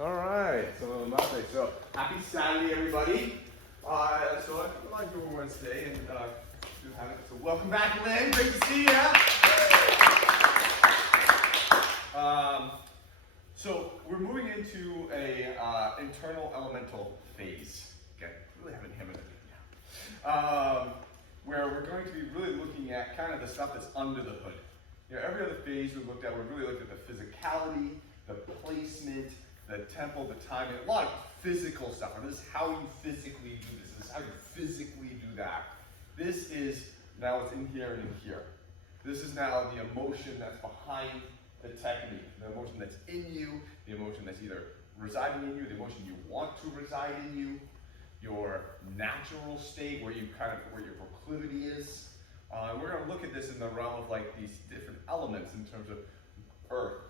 All right, so Monday. So happy Saturday, everybody. So I feel like you were Wednesday, and do have it. So welcome back, Lynn. Great to see you. So we're moving into a internal elemental phase. Okay, really haven't hammered it yet. Where we're going to be really looking at kind of the stuff that's under the hood. You know, every other phase we looked at, we really looked at the physicality, the placement, the tempo, the timing, a lot of physical stuff. And this is how you physically do this. This is how you physically do that. This is now what's in here and in here. This is now the emotion that's behind the technique, the emotion that's in you, the emotion that's either residing in you, the emotion you want to reside in you, your natural state where you where your proclivity is. We're going to look at this in the realm of like these different elements in terms of earth,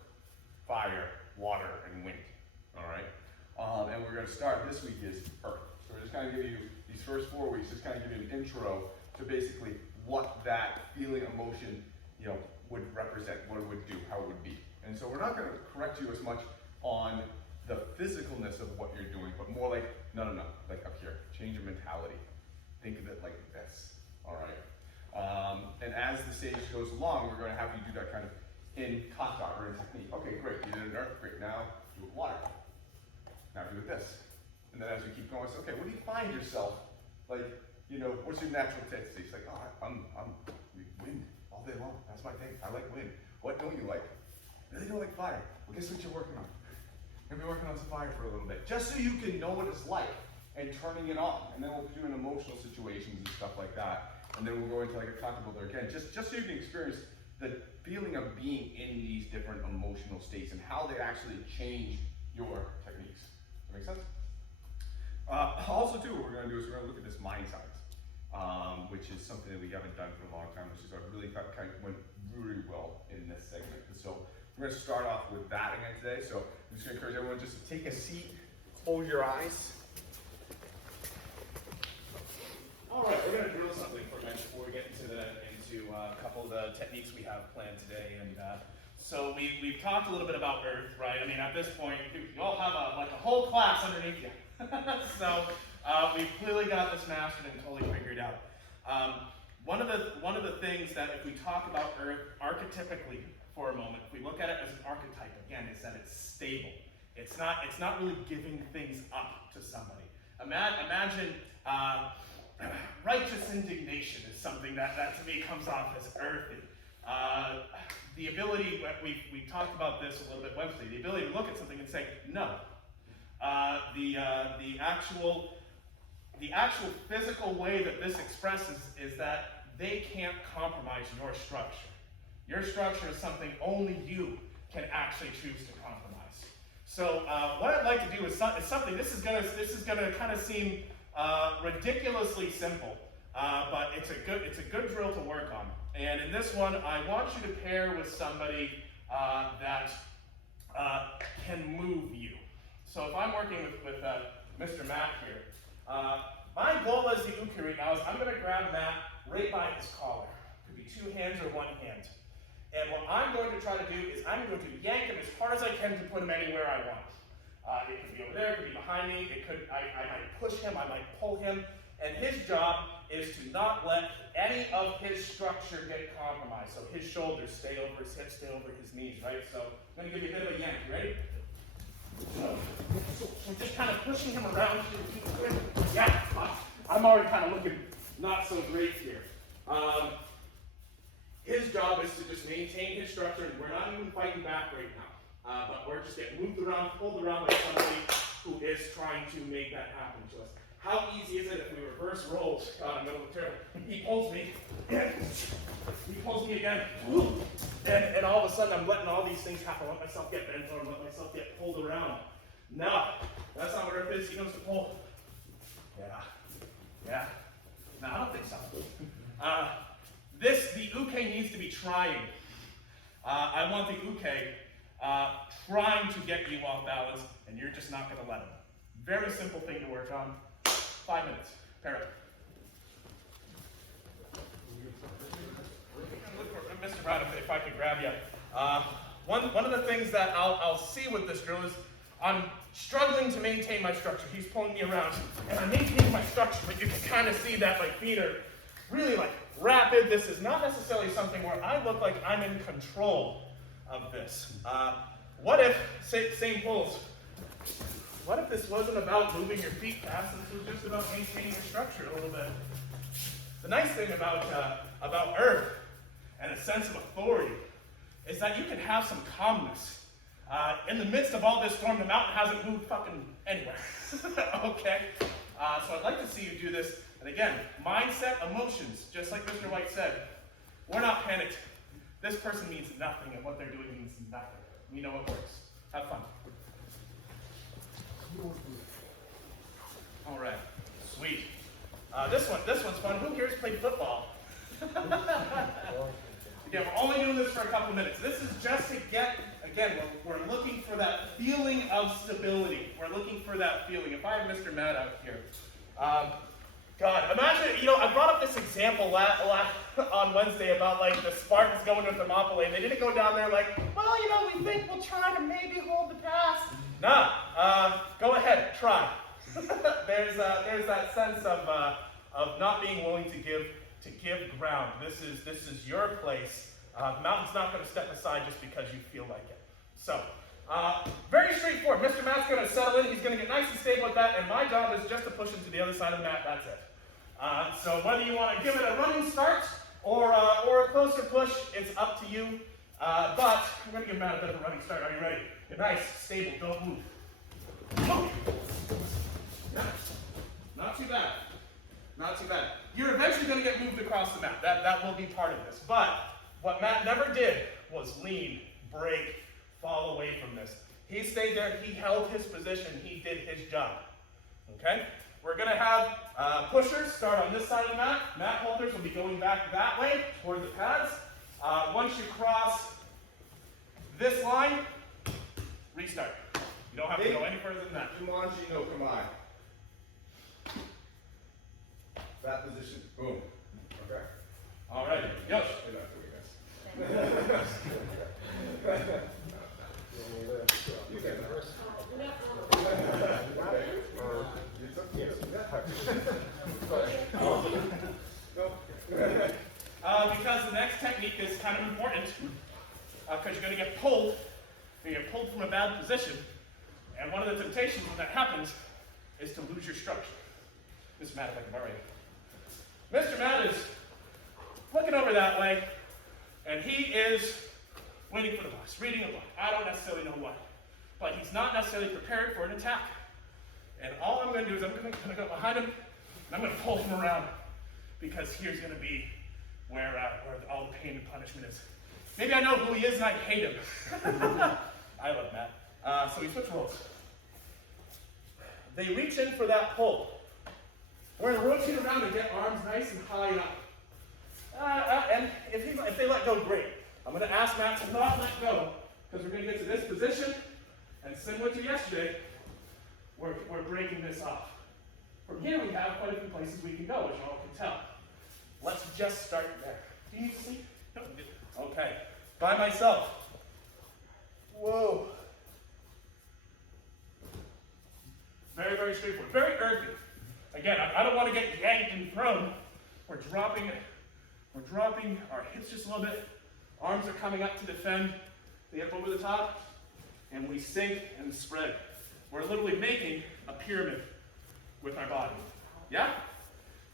fire, water, and wind. All right, and we're going to start this week is earth. So we're just kind of give you these first 4 weeks, just kind of give you an intro to basically what that feeling, emotion, would represent, what it would do, how it would be. And so we're not going to correct you as much on the physicalness of what you're doing, but more like, no, like up here, change your mentality. Think of it like this, all right? And as the stage goes along, we're going to have you do that kind of in kata or in technique. Okay, great, you did it in earth, great, now do it with water. Now do it with this. And then as we keep going, it's okay, what do you find yourself, like, what's your natural tendency? It's like, oh, I'm wind all day long, that's my thing, I like wind. What don't you like? I really don't like fire. Well, guess what you're working on? You're gonna be working on some fire for a little bit, just so you can know what it's like and turning it on. And then we'll do in emotional situations and stuff like that. And then we'll go into like a content builder again, just so you can experience the feeling of being in these different emotional states and how they actually change your techniques. Does that make sense? Also too, what we're gonna do is we're gonna look at this mind science, which is something that we haven't done for a long time, which is really kind of went really well in this segment. So we're gonna start off with that again today. So I'm just gonna encourage everyone just to take a seat, close your eyes. All right, we're going to drill something for a minute before we get into a couple of the techniques we have planned today. And so we've talked a little bit about earth, right? I mean, at this point, you all have a whole class underneath you. So we've clearly got this mastered and totally figured out. One of the things that if we talk about earth archetypically for a moment, if we look at it as an archetype, again, is that it's stable. It's not really giving things up to somebody. Imagine righteous indignation is something that to me comes off as earthy. The ability, we talked about this a little bit Wednesday, the ability to look at something and say, no. The actual physical way that this expresses is that they can't compromise your structure. Your structure is something only you can actually choose to compromise. So what I'd like to do is something, this is gonna kind of seem ridiculously simple, but it's a good drill to work on. And in this one, I want you to pair with somebody that can move you. So if I'm working with Mr. Matt here, my goal as the uke right now is I'm going to grab Matt right by his collar. Could be 2 hands or 1 hand. And what I'm going to try to do is I'm going to yank him as hard as I can to put him anywhere I want. It could be over there, it could be behind me, I might push him, I might pull him, and his job is to not let any of his structure get compromised. So his shoulders stay over his hips, stay over his knees, right? So I'm going to give you a bit of a yank, you ready? So we're just kind of pushing him around here. Yeah, I'm already kind of looking not so great here. His job is to just maintain his structure, and we're not even fighting back right now. But we're just getting moved around, pulled around by somebody who is trying to make that happen to us. How easy is it if we reverse roles? God, I'm going to look terrible. He pulls me, he pulls me again, and all of a sudden I'm letting all these things happen. I let myself get bent over, let myself get pulled around. No, that's not what earth is. He knows to pull. Yeah. No, I don't think so. The uke needs to be trying. I want the uke trying to get you off balance, and you're just not going to let him. Very simple thing to work on. 5 minutes. Pair it. Mr. Brown, if I could grab you. One of the things that I'll see with this drill is I'm struggling to maintain my structure. He's pulling me around, and I'm maintaining my structure, but you can kind of see that my feet are really like rapid. This is not necessarily something where I look like I'm in control of this. What if, same pulls, what if this wasn't about moving your feet fast, this was just about maintaining your structure a little bit? The nice thing about Earth and a sense of authority is that you can have some calmness. In the midst of all this storm, the mountain hasn't moved fucking anywhere. Okay? So I'd like to see you do this. And again, mindset, emotions, just like Mr. White said. We're not panicked. This person means nothing, and what they're doing means nothing. We know it works. Have fun. All right. Sweet. This one's fun. Who here has played football? Again, we're only doing this for a couple minutes. This is just to get, again, we're looking for that feeling of stability. We're looking for that feeling. If I have Mr. Matt out here, God, imagine, I brought up this example on Wednesday about like the Spartans going to Thermopylae. They didn't go down there like, well, we think we'll try to maybe hold the pass. Nah, go ahead, try. There's that sense of not being willing to give ground. This is your place. The mountain's not going to step aside just because you feel like it. So, very straightforward. Mr. Matt's going to settle in. He's going to get nice and stable with that, and my job is just to push him to the other side of the mat. That's it. So whether you want to give it a running start or a closer push, it's up to you. But I'm going to give Matt a bit of a running start. Are you ready? You're nice, stable, don't move. Oh. Yeah. Not too bad. Not too bad. You're eventually going to get moved across the mat. That will be part of this. But what Matt never did was lean, break, fall away from this. He stayed there. He held his position. He did his job. Okay? We're going to have pushers start on this side of the mat. Mat holders will be going back that way toward the pads. Once you cross this line, restart. You don't have to go any further than that. Jumanji no Kamai. That position. Boom. Okay. All right. Yosh. Because the next technique is kind of important, because you're going to get pulled. You're going to get pulled from a bad position, and one of the temptations when that happens is to lose your structure. Mr. Matt, if I can borrow you. Mr. Matt is looking over that way, and he is waiting for the box, reading a book. I don't necessarily know what, but he's not necessarily prepared for an attack. And all I'm going to do is I'm going to go behind him, and I'm going to pull him around, because here's going to be where all the pain and punishment is. Maybe I know who he is and I hate him. I love Matt. So we switch roles. They reach in for that pull. We're going to rotate around and get arms nice and high up. And if they let go, great. I'm going to ask Matt to not let go, because we're going to get to this position, and similar to yesterday, we're breaking this off. From here we have quite a few places we can go, as you all can tell. Let's just start there. Do you see? No. Okay. By myself. Whoa. Very, very straightforward. Very earthy. Again, I don't want to get yanked and thrown. We're dropping our hips just a little bit. Arms are coming up to defend. They up over the top. And we sink and spread. We're literally making a pyramid with our body. Yeah?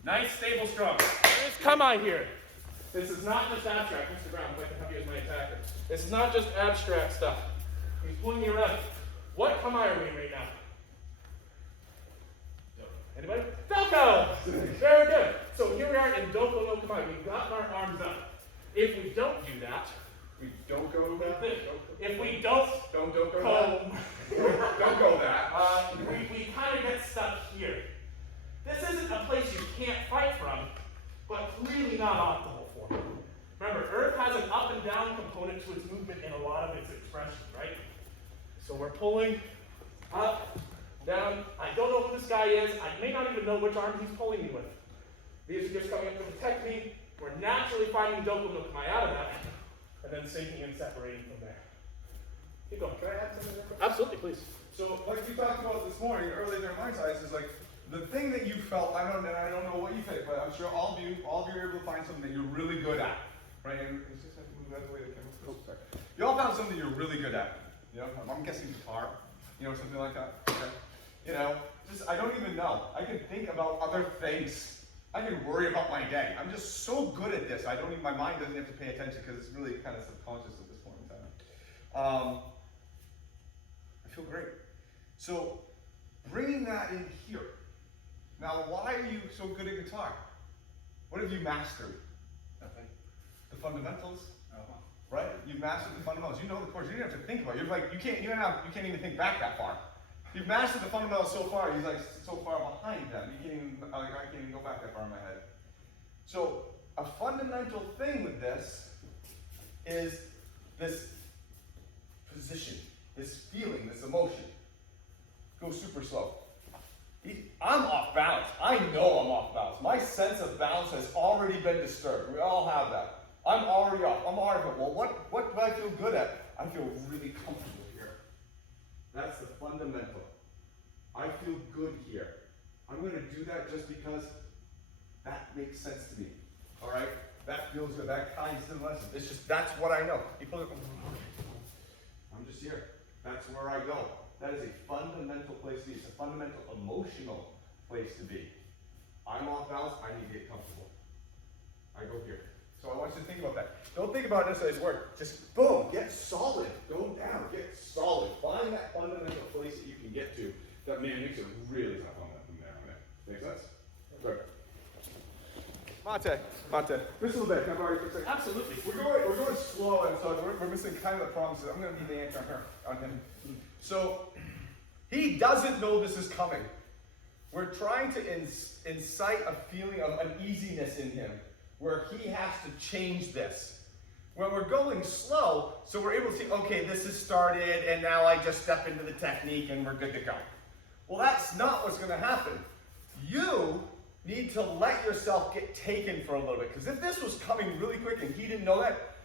Nice, stable, strong. There's Kamai here. This is not just abstract. Mr. Brown, if I can help you as my attacker. This is not just abstract stuff. He's pulling you around. What Kamai are we in right now? Anybody? Doko! Very good. So here we are in Doko no Kamai. We've gotten our arms up. If we don't do that, if we don't go that. We kind of get stuck here. This isn't a place you can't fight from, but really not optimal for. Remember, Earth has an up and down component to its movement in a lot of its expression, right? So we're pulling up, down. I don't know who this guy is. I may not even know which arm he's pulling me with. These are just coming up to protect me. We're naturally finding Doko no Kamai out of that, and then sinking and separating from there. Keep going. Can I add something real quick? Absolutely, please. So, like we talked about this morning, earlier during my size, is like the thing that you felt. I don't know what you think, but I'm sure all of you are able to find something that you're really good at, right? And it's just move that the way the camera goes. Sorry. You all found something you're really good at. You know, I'm guessing guitar. You know, something like that. Okay. You know, just I don't even know. I can think about other things. I can worry about my day. I'm just so good at this. My mind doesn't have to pay attention because it's really kind of subconscious at this point in time. I feel great. So, bringing that in here. Now, why are you so good at guitar? What have you mastered? Nothing. The fundamentals, Uh-huh. right? You've mastered the fundamentals. You know the chords. You don't have to think about it. You're like, you can't even think back that far. You've mastered the fundamentals so far. You're like so far behind them. You can't even, I can't even go back that far in my head. So, a fundamental thing with this is this position, this feeling, this emotion. Go super slow. I'm off balance. I know I'm off balance. My sense of balance has already been disturbed. We all have that. I'm already off. Well, what do I feel good at? I feel really comfortable here. That's the fundamental. I feel good here. I'm going to do that just because that makes sense to me. All right? That feels good. That ties to the lesson. It's just, that's what I know. People are, I'm just here. That's where I go. That is a fundamental place to be. It's a fundamental emotional place to be. I'm off balance. I need to get comfortable. I go here. So I want you to think about that. Don't think about it necessarily as work. Just boom, get solid. Go down, get solid. Find that fundamental place that you can get to. That makes it really tough on that from there on in. Make sense? Good. Mate, just a little bit. Can I borrow you for a second? Absolutely. We're going slow, and so we're missing kind of the promises. I'm going to need the answer on him. So he doesn't know this is coming. We're trying to incite a feeling of uneasiness in him, where he has to change this. When we're going slow, so we're able to see, okay, this has started, and now I just step into the technique, and we're good to go. Well, that's not what's going to happen. You need to let yourself get taken for a little bit, because if this was coming really quick and he didn't know that,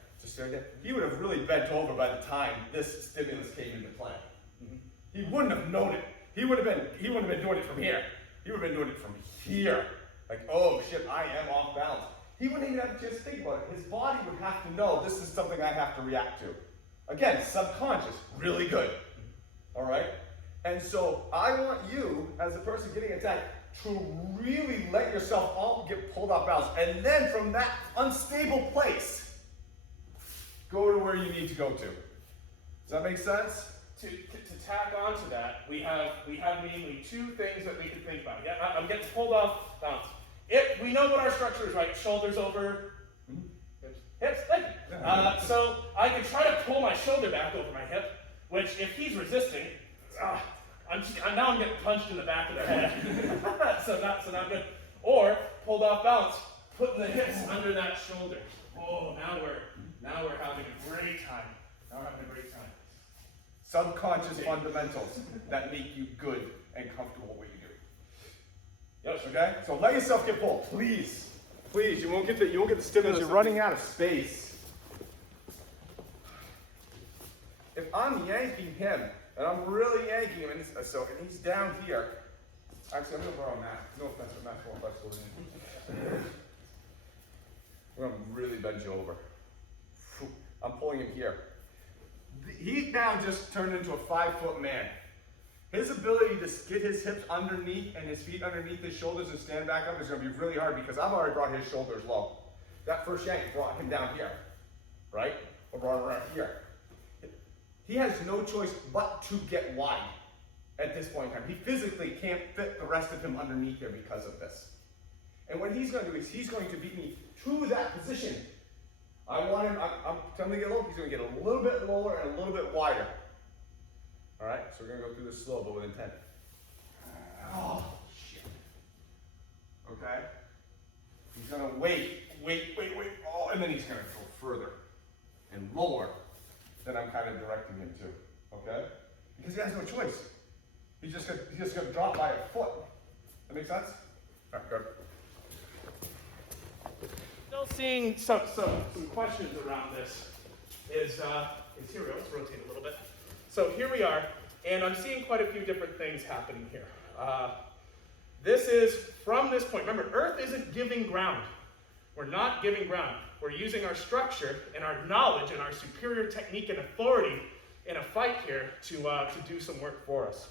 he would have really bent over by the time this stimulus came into play. He wouldn't have known it. He wouldn't have been doing it from here. He would have been doing it from here. Like, oh shit, I am off balance. He wouldn't even have to just think about it. His body would have to know this is something I have to react to. Again, subconscious, really good. All right? And so I want you, as a person getting attacked, to really let yourself all get pulled off balance. And then from that unstable place, go to where you need to go to. Does that make sense? To tack on to that, we have mainly two things that we can think about. Yeah, I'm getting pulled off balance. We know what our structure is, right? Shoulders over, hips, thank you. So I can try to pull my shoulder back over my hip, which if he's resisting, I'm getting punched in the back of the head. so not good. Or pulled off balance, putting the hips under that shoulder. Oh, now we're having a great time. Now we're having a great time. Subconscious fundamentals that make you good and comfortable with what you do. Yes. Okay? So let yourself get pulled. Please. Please, you won't get the stimulus. You're running out of space. If I'm yanking him, and I'm really yanking him, and he's down here. Actually, I'm going to borrow a mat. No offense, but Matt's more flexible than me. We're going to really bend you over. I'm pulling him here. He now just turned into a 5-foot man. His ability to get his hips underneath and his feet underneath his shoulders and stand back up is going to be really hard because I've already brought his shoulders low. That first yank brought him down here, right? Or brought him right here. He has no choice but to get wide at this point in time. He physically can't fit the rest of him underneath here because of this. And what he's going to do is he's going to beat me to that position. I want him, I'm telling him to get low, he's going to get a little bit lower and a little bit wider. All right, so we're going to go through this slow, but with intent. Oh, shit. Okay? He's going to wait, oh, and then he's going to go further and lower than I'm kind of directing him to, okay? Because he has no choice. He's just going to drop by a foot. That make sense? All right, good. Still seeing some questions around this. Is here we go, let's rotate a little bit. So here we are, and I'm seeing quite a few different things happening here. This is from this point. Remember, Earth isn't giving ground. We're not giving ground. We're using our structure and our knowledge and our superior technique and authority in a fight here to do some work for us.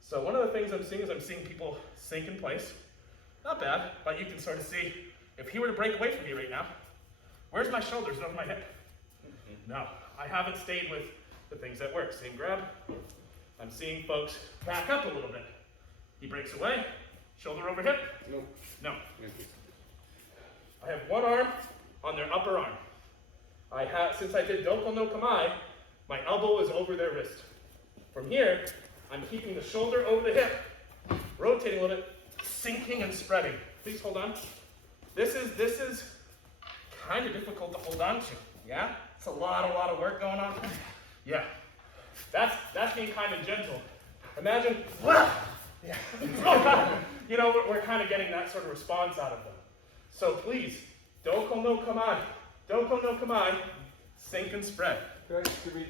So one of the things I'm seeing is I'm seeing people sink in place. Not bad, but you can sort of see, if he were to break away from me right now, where's my shoulders over my hip? No, I haven't stayed with the things that work. Same grab. I'm seeing folks back up a little bit. He breaks away, shoulder over hip. No. I have one arm on their upper arm. Since I did Doko no Kamae, my elbow is over their wrist. From here, I'm keeping the shoulder over the hip, rotating a little bit, sinking and spreading. Please hold on. This is kind of difficult to hold on to. Yeah? It's a lot of work going on. Yeah. That's being kind of gentle. Imagine, yeah. You know, we're kind of getting that sort of response out of them. So please, Doko no Kamae, sink and spread. Okay, can we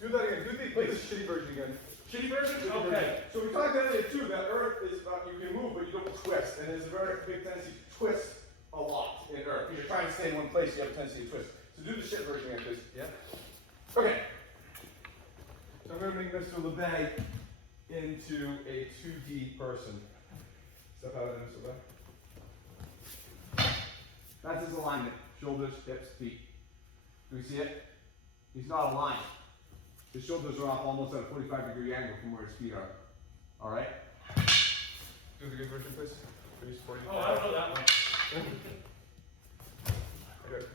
do that again? Do the shitty version again. Shitty version? Okay. So we talked earlier too that Earth is you can move but you don't twist, and there's a very big tendency to twist a lot in Earth. If you're trying to stay in one place, you have a tendency to twist. So do the shit version again, please. Yeah. Okay. So I'm going to make Mr. LeBay into a 2D person. Step out of there, Mr. LeBay. That's his alignment. Shoulders, hips, feet. Do we see it? He's not aligned. His shoulders are off almost at a 45-degree angle from where his feet are. All right? Do the good version, please. Please, 40. Oh, I don't know that one. Good.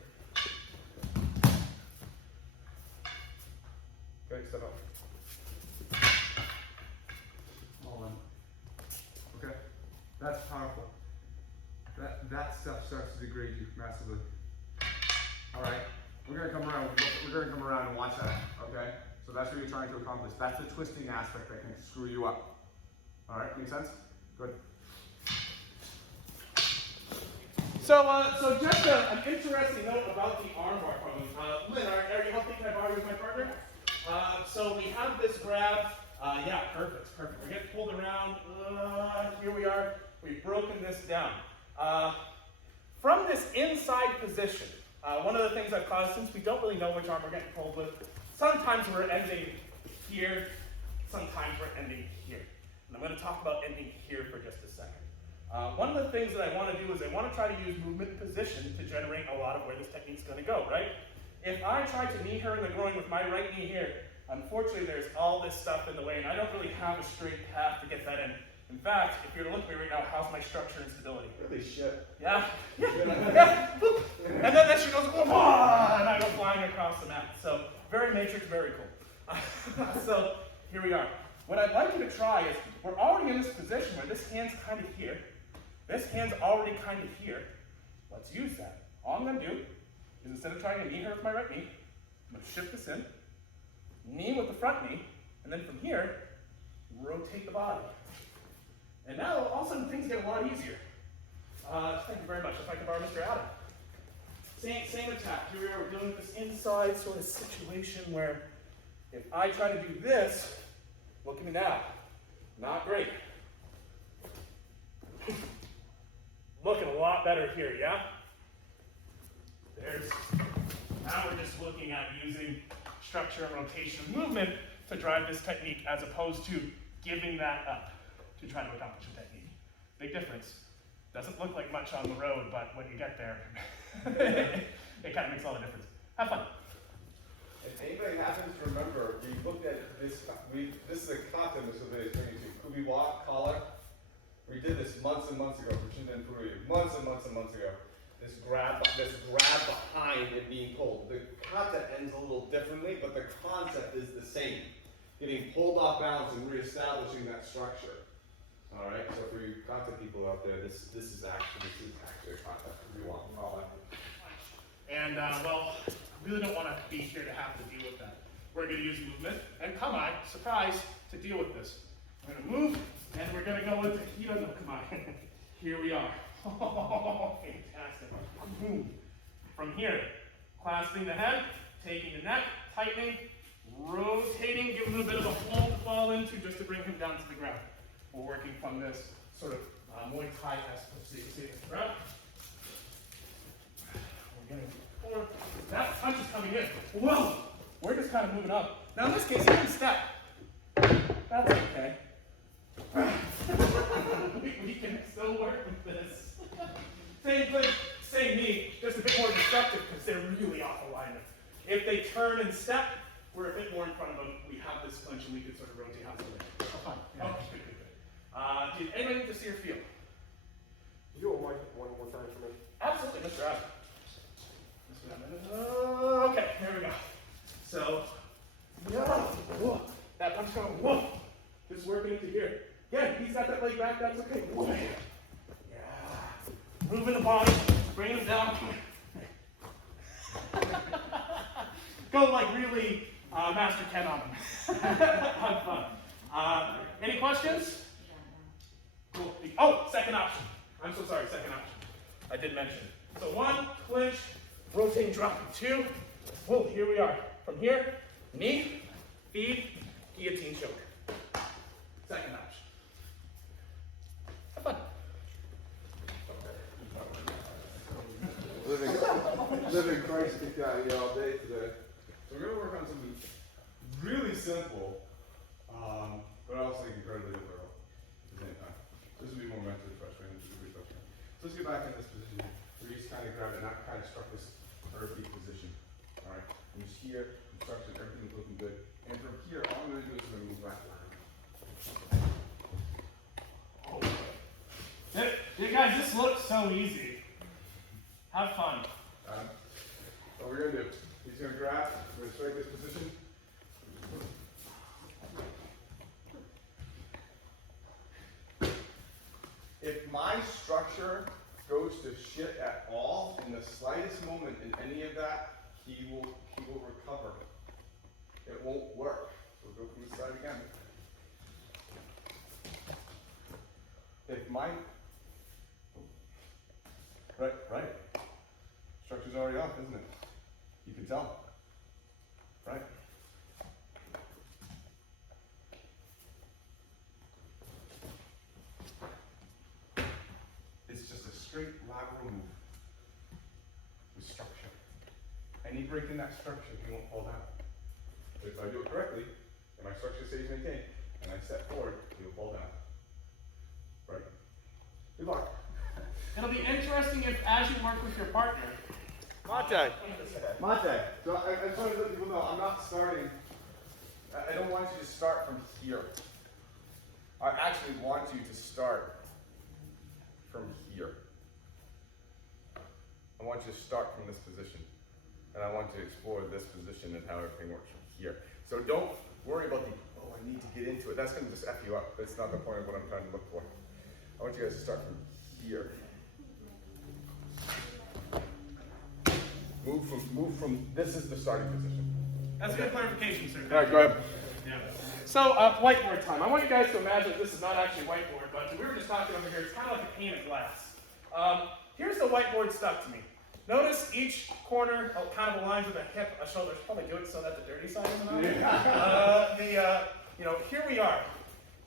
Okay, step up. All in. Okay, that's powerful. That stuff starts to degrade you massively. All right, we're gonna come around. We're gonna come around and watch that. Okay, so that's what you're trying to accomplish. That's the twisting aspect that can screw you up. All right, make sense? Good. So just an interesting note about the armbar problem. Lynn, are you helping? Can I borrow you with my partner? So we have this grab. Yeah, perfect. We're getting pulled around. Here we are. We've broken this down. From this inside position, one of the things I've caused, since we don't really know which arm we're getting pulled with, sometimes we're ending here, sometimes we're ending here. And I'm going to talk about ending here for just a second. One of the things that I want to do is I want to try to use movement and position to generate a lot of where this technique's going to go, right? If I try to knee her in the groin with my right knee here, unfortunately there's all this stuff in the way, and I don't really have a straight path to get that in. In fact, if you were to look at me right now, how's my structure and stability? Holy shit. Yeah. And then she goes, and I go flying across the mat. So very matrix, very cool. So here we are. What I'd like you to try is, we're already in this position where this hand's kind of here. This hand's already kind of here. Let's use that. All I'm going to do is, instead of trying to knee her with my right knee, I'm going to shift this in, knee with the front knee, and then from here, rotate the body. And now, all of a sudden, things get a lot easier. Thank you very much. If I can borrow Mr. Adam. Same attack. Here we are, we're dealing with this inside sort of situation where if I try to do this, look at me now. Not great. Looking a lot better here, yeah? Now we're just looking at using structure and rotation of movement to drive this technique as opposed to giving that up to try to accomplish a technique. Big difference. Doesn't look like much on the road, but when you get there, it kind of makes all the difference. Have fun. If anybody happens to remember, we looked at this, this is a kata Mr. LeBay is bringing to Kubi walk, collar. We did this months and months ago for Shindan Peru. Months and months and months ago. This grab behind it being pulled. The kata ends a little differently, but the concept is the same. Getting pulled off balance and reestablishing that structure. All right. So for you kata people out there, this is actually a kata. We want collar. And well, I really don't want to be here to have to deal with that. We're going to use movement and kamae, surprise, to deal with this. We're going to move, and we're going to go into hira no kamae. Here we are. Oh, fantastic. Boom. From here, clasping the head, taking the neck, tightening, rotating, giving him a bit of a hole to fall into just to bring him down to the ground. We're working from this sort of Muay Thai-esque. So you can see this grab. We're getting forward. That punch is coming in. Whoa! We're just kind of moving up. Now in this case, he didn't step. That's okay. we can still work with this. Same thing, same knee, just a bit more destructive because they're really off alignment. If they turn and step, we're a bit more in front of them. We have this clinch and we can sort of rotate out to the way. Oh, fine. Yeah. Oh, good. Did anybody need to see or feel? You don't like it one more time for me? Absolutely, Mr. Adam. Okay, here we go. So, whoa, that punch going, whoa, just working into here. Again, he's got that leg back, that's okay. Whoa. Yeah. Moving the body, bringing him down. Go like really Master Ken on him. Have fun. Any questions? Cool. Oh, second option. I'm so sorry, second option. I did mention. So 1, clinch, rotating, dropping. 2, whoa, here we are. From here, knee, feed, guillotine choke. Second option. Have fun. Living Christ kicked out of you all day today. So we're going to work on something really simple, but also incredibly thorough at the same time. This will be more mentally frustrating. This will be frustrating. So let's get back in this position here. Where you just kind of grab it and not kind of struck this perfect position. All right. And just here, instruction, everything's looking good. And from here, all I'm going to do is I'm going to move back. You guys, this looks so easy. Have fun. What we're going to do, he's going to grab, we're going to strike this position. If my structure goes to shit at all, in the slightest moment in any of that, he will recover. It won't work. We'll go from this side again. If my right. Structure's already off, isn't it? You can tell. Right? It's just a straight lateral move with structure. Any break in that structure, you won't fall down. But if I do it correctly, and my structure stays maintained, and I step forward, you'll fall down. Right? Good luck. It'll be interesting if, as you work with your partner, Mate. So I just want to let people know, I'm not starting, I don't want you to start from here. I actually want you to start from here. I want you to start from this position. And I want you to explore this position and how everything works from here. So don't worry about I need to get into it. That's going to just F you up. That's not the point of what I'm trying to look for. I want you guys to start from here. Move from, this is the starting position. that's a good clarification, sir. All right, go ahead. Yeah. So, whiteboard time. I want you guys to imagine this is not actually whiteboard, but we were just talking over here. It's kind of like a pane of glass. Here's the whiteboard stuck to me. Notice each corner kind of aligns with a hip, a shoulder. Should probably do it so that the dirty side isn't on. Here we are.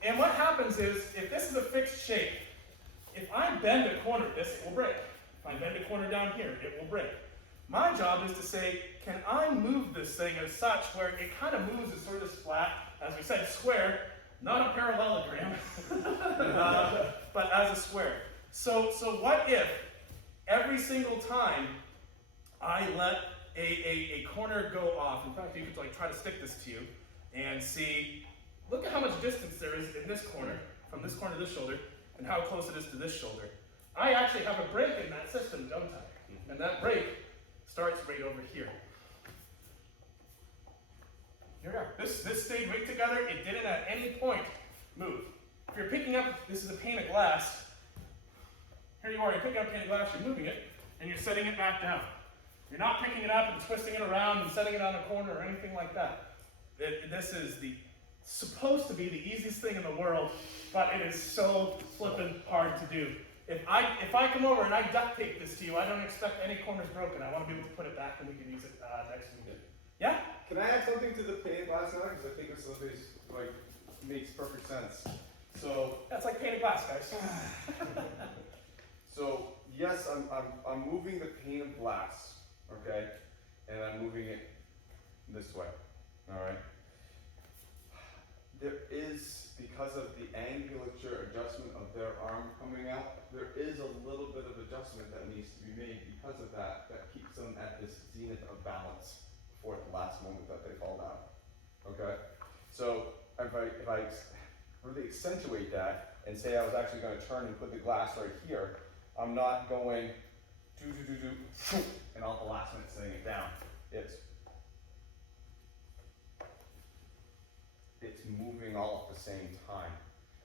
And what happens is, if this is a fixed shape, if I bend a corner, this will break. If I bend a corner down here, it will break. My job is to say, can I move this thing as such where it kind of moves as sort of flat, as we said, square, not a parallelogram, but as a square. So what if every single time I let a corner go off, in fact, you could like try to stick this to you and see, look at how much distance there is in this corner, from this corner to this shoulder, and how close it is to this shoulder. I actually have a break in that system, don't I? And that break starts right over here. Here we are. This stayed right together. It didn't at any point move. If you're picking up, this is a pane of glass. Here you are, you're picking up a pane of glass, you're moving it, and you're setting it back down. You're not picking it up and twisting it around and setting it on a corner or anything like that. This is supposed to be the easiest thing in the world, but it is so flippin' hard to do. If I come over and I duct tape this to you, I don't expect any corners broken. I want to be able to put it back and we can use it next week. Yeah? Can Can I add something to the painted glass now? Because I think this like makes perfect sense. So That's like painted glass, guys. So yes, I'm moving the pane of glass, okay, and I'm moving it this way. All right. There is, because of the angulature adjustment of their arm coming out, there is a little bit of adjustment that needs to be made because of that keeps them at this zenith of balance before the last moment that they fall down. Okay? So if I really accentuate that and say I was actually going to turn and put the glass right here, I'm not going do, and all the last minute setting it down. It's moving all at the same time.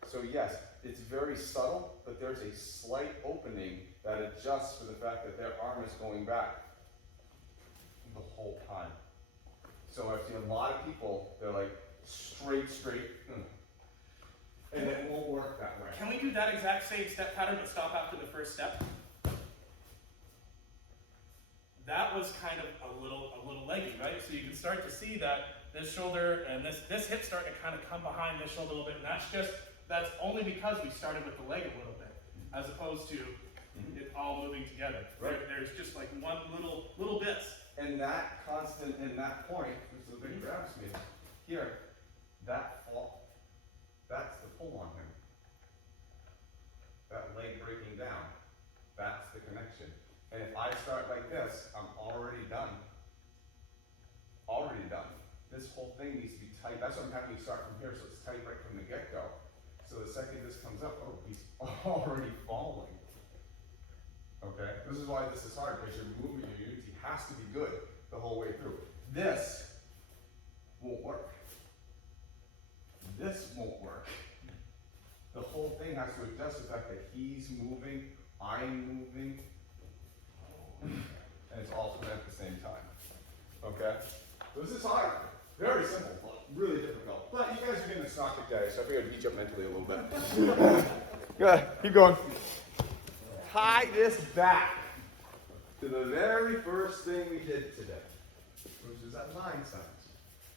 So yes, it's very subtle, but there's a slight opening that adjusts for the fact that their arm is going back the whole time. So I've seen a lot of people, they're like straight, and it won't work that way. Can we do that exact same step pattern but stop after the first step? That was kind of a little leggy, right? So you can start to see that this shoulder and this hip starting to kind of come behind this shoulder a little bit, and that's only because we started with the leg a little bit, as opposed to it all moving together. Right. There's just like one little bits. And that constant, and that point, so the big grabs me here, that fall, that's the pull on him. That leg breaking down, that's the connection. And if I start like this, I'm already done. Already done. This whole thing needs to be tight. That's what I'm having you start from here, so it's tight right from the get-go. So the second this comes up, oh, he's already falling. Okay? This is why this is hard, because your movement, your unity has to be good the whole way through. This won't work. This won't work. The whole thing has to adjust to the fact that he's moving, I'm moving, and it's all coming at the same time. Okay? So this is hard. Very simple, but really difficult. But you guys are getting the stock today, so I figured I'd beat you up mentally a little bit. Go ahead, keep going. Tie this back to the very first thing we did today, which is that line sentence.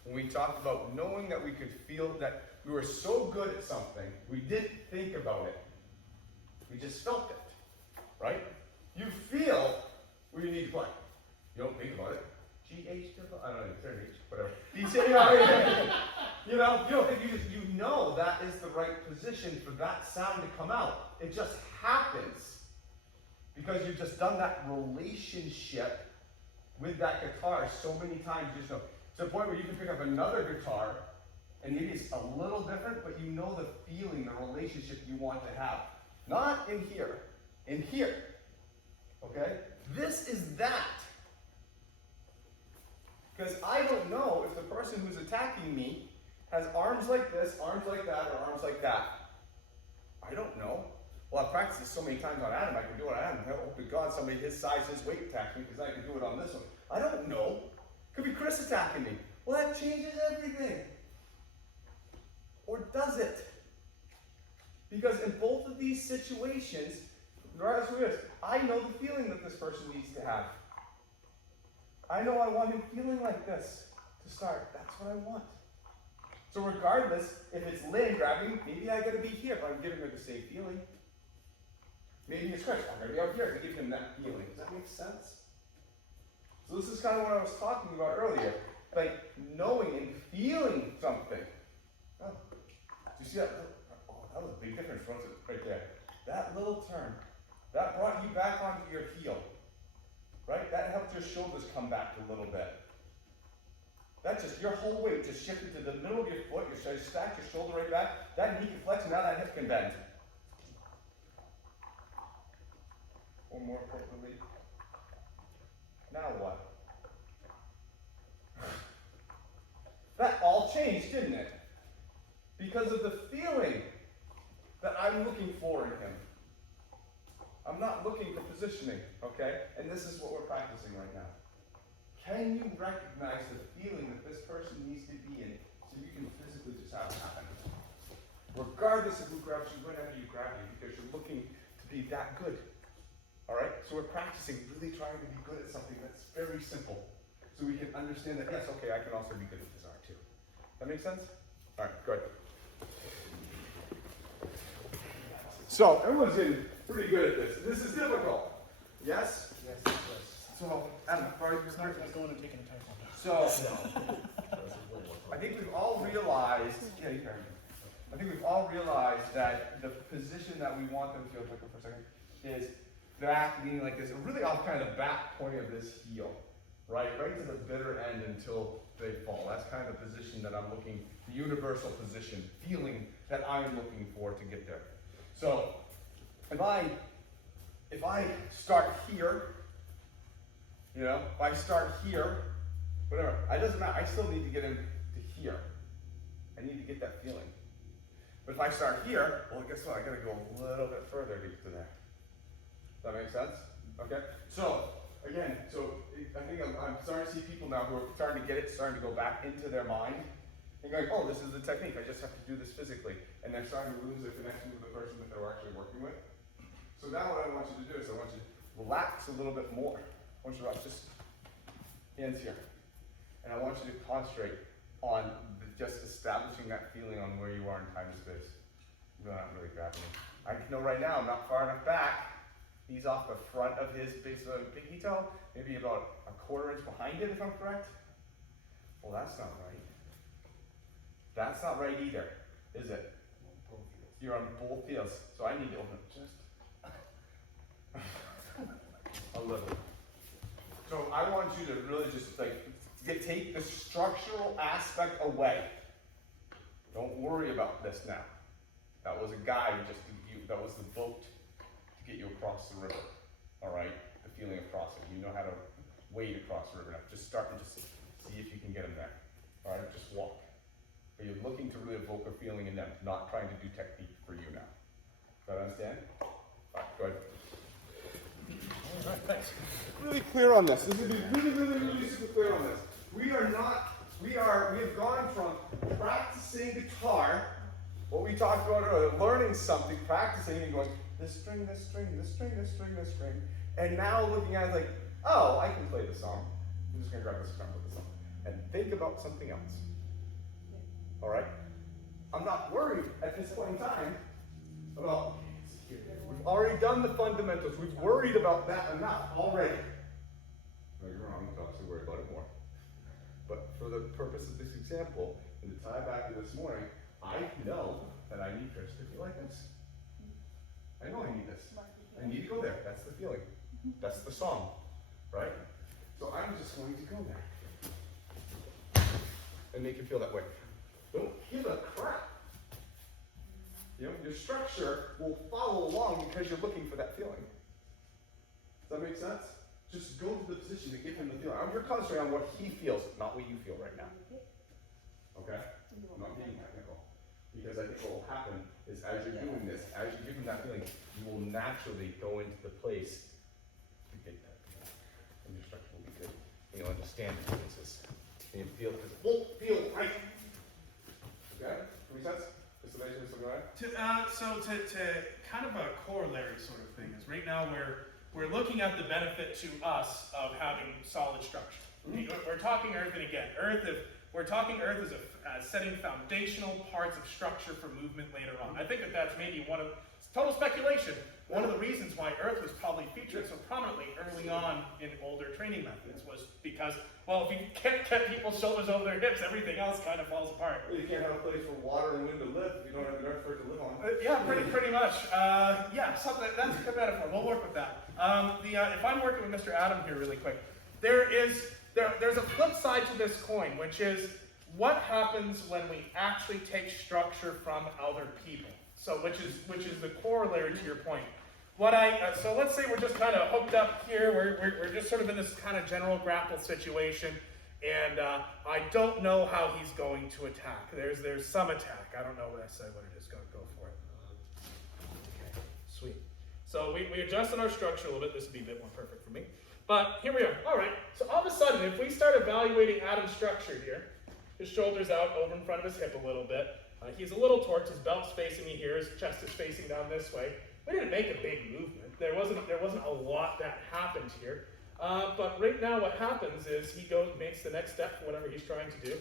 When we talked about knowing that we could feel that we were so good at something, we didn't think about it. We just felt it, right? You feel where you need to play. You don't think about it. G-H, I don't know, turn H, whatever. You know, you don't think, you know that is the right position for that sound to come out. It just happens because you've just done that relationship with that guitar so many times. You just know, to the point where you can pick up another guitar and maybe it's a little different, but you know the feeling, the relationship you want to have. Not in here, in here. Okay? This is that. Because I don't know if the person who's attacking me has arms like this, arms like that, or arms like that. I don't know. Well, I've practiced this so many times on Adam, I can do it on Adam. Hope to God somebody his size, his weight attacks me, because I can do it on this one. I don't know. Could be Chris attacking me. Well, that changes everything. Or does it? Because in both of these situations, regardless of who it is, I know the feeling that this person needs to have. I know I want him feeling like this to start. That's what I want. So regardless, if it's Lynn grabbing, maybe I gotta be here, but I'm giving her the same feeling. Maybe it's Chris, I'm gonna be out here to give him that feeling. Does that make sense? So this is kind of what I was talking about earlier. Like knowing and feeling something. Oh, do you see that? Oh, that was a big difference right there. That little turn, that brought you back onto your heel. Right? That helped your shoulders come back a little bit. That's just your whole weight just shifted to the middle of your foot. You stack your shoulder right back. That knee can flex, and now that hip can bend. Or more appropriately, now what? That all changed, didn't it? Because of the feeling that I'm looking for in him. I'm not looking for positioning, okay? And this is what we're practicing right now. Can you recognize the feeling that this person needs to be in so you can physically just have it happen? Regardless of who grabs you, whenever you grab you, because you're looking to be that good. All right? So we're practicing really trying to be good at something that's very simple. so we can understand that, yes, okay, I can also be good at this art too. That make sense? All right, good. So, everyone's getting pretty good at this. This is difficult. Yes? Yes. So, Adam, sorry, It's not going and taking a type on so, I think we've all realized, yeah, you heard me. I think we've all realized that the position that we want them to, look for a second, is back leaning like this, really off kind of the back point of this heel, right to the bitter end until they fall. That's kind of the position that I'm looking, the universal position, feeling that I'm looking for to get there. So, if I start here, if I start here, whatever, it doesn't matter, I still need to get into here. I need to get that feeling. But if I start here, well, guess what? I gotta go a little bit further to get to there. Does that make sense? Okay? So, again, I think I'm starting to see people now who are starting to get it, starting to go back into their mind, and going, oh, this is the technique, I just have to do this physically. And they're starting to lose their connection with the person that they're actually working with. So now what I want you to do is I want you to relax a little bit more. I want you to relax just hands here. And I want you to concentrate on just establishing that feeling on where you are in time and space. You're not really grabbing me. I know right now I'm not far enough back. He's off the front of his base of pinky toe, maybe about a quarter inch behind it if I'm correct. Well, that's not right. That's not right either, is it? You're on both heels, so I need to open it just a little. So I want you to really just take the structural aspect away. Don't worry about this now. That was a guide that was the boat to get you across the river. All right, the feeling of crossing. You know how to wade across the river now. Just start and just see if you can get them there. All right, just walk. But you're looking to really evoke a feeling in them, not trying to do technique for you now. Got to understand? All right, go ahead. All right, thanks. Really clear on this. This is really super clear on this. We have gone from practicing guitar, what we talked about earlier, learning something, practicing and going, this string, this string, this string, this string, this string, and now looking at it like, oh, I can play the song. I'm just gonna grab this guitar and play the song. And think about something else. All right? I'm not worried at this point in time about, we've already done the fundamentals. We've worried about that enough already. No, you're wrong. I'm obviously worried about it more. But for the purpose of this example, and to tie back to this morning, I know that I need Chris to feel like this. I know I need this. I need to go there. That's the feeling. That's the song. Right? So I'm just going to go there. And make you feel that way. Don't give a crap. Your structure will follow along because you're looking for that feeling. Does that make sense? Just go to the position to give him the feeling. You're concentrating on what he feels, not what you feel right now. Okay? I'm not being technical. Because I think what will happen is as you're doing this, as you give him that feeling, you will naturally go into the place to get that feeling. And your structure will be good. And you'll understand the differences. And you feel, because it won't feel right. Okay? Does that make sense? To kind of a corollary sort of thing is right now we're looking at the benefit to us of having solid structure. Mm-hmm. We're talking earth, and again, we're talking earth as setting foundational parts of structure for movement later on. I think that's maybe one of total speculation. One of the reasons why earth was probably featured so prominently early on in older training methods was because, well, if you can't get people's shoulders over their hips, everything else kind of falls apart. Well, you can't have a place for water and wind to live if you don't have an earth for it to live on. Yeah, pretty much. Yeah, something that's a good metaphor. We'll work with that. If I'm working with Mr. Adam here really quick, there's a flip side to this coin, which is what happens when we actually take structure from other people. So, which is the corollary to your point. So let's say we're just kind of hooked up here. We're just sort of in this kind of general grapple situation, and I don't know how he's going to attack. There's some attack. I don't know what I said. What it is. Go for it. Okay, sweet. So we adjusted our structure a little bit. This would be a bit more perfect for me. But here we are. All right. So all of a sudden, if we start evaluating Adam's structure here, his shoulders out over in front of his hip a little bit. He's a little torqued, his belt's facing me here, his chest is facing down this way. We didn't make a big movement. There wasn't a lot that happened here. But right now what happens is he makes the next step for whatever he's trying to do.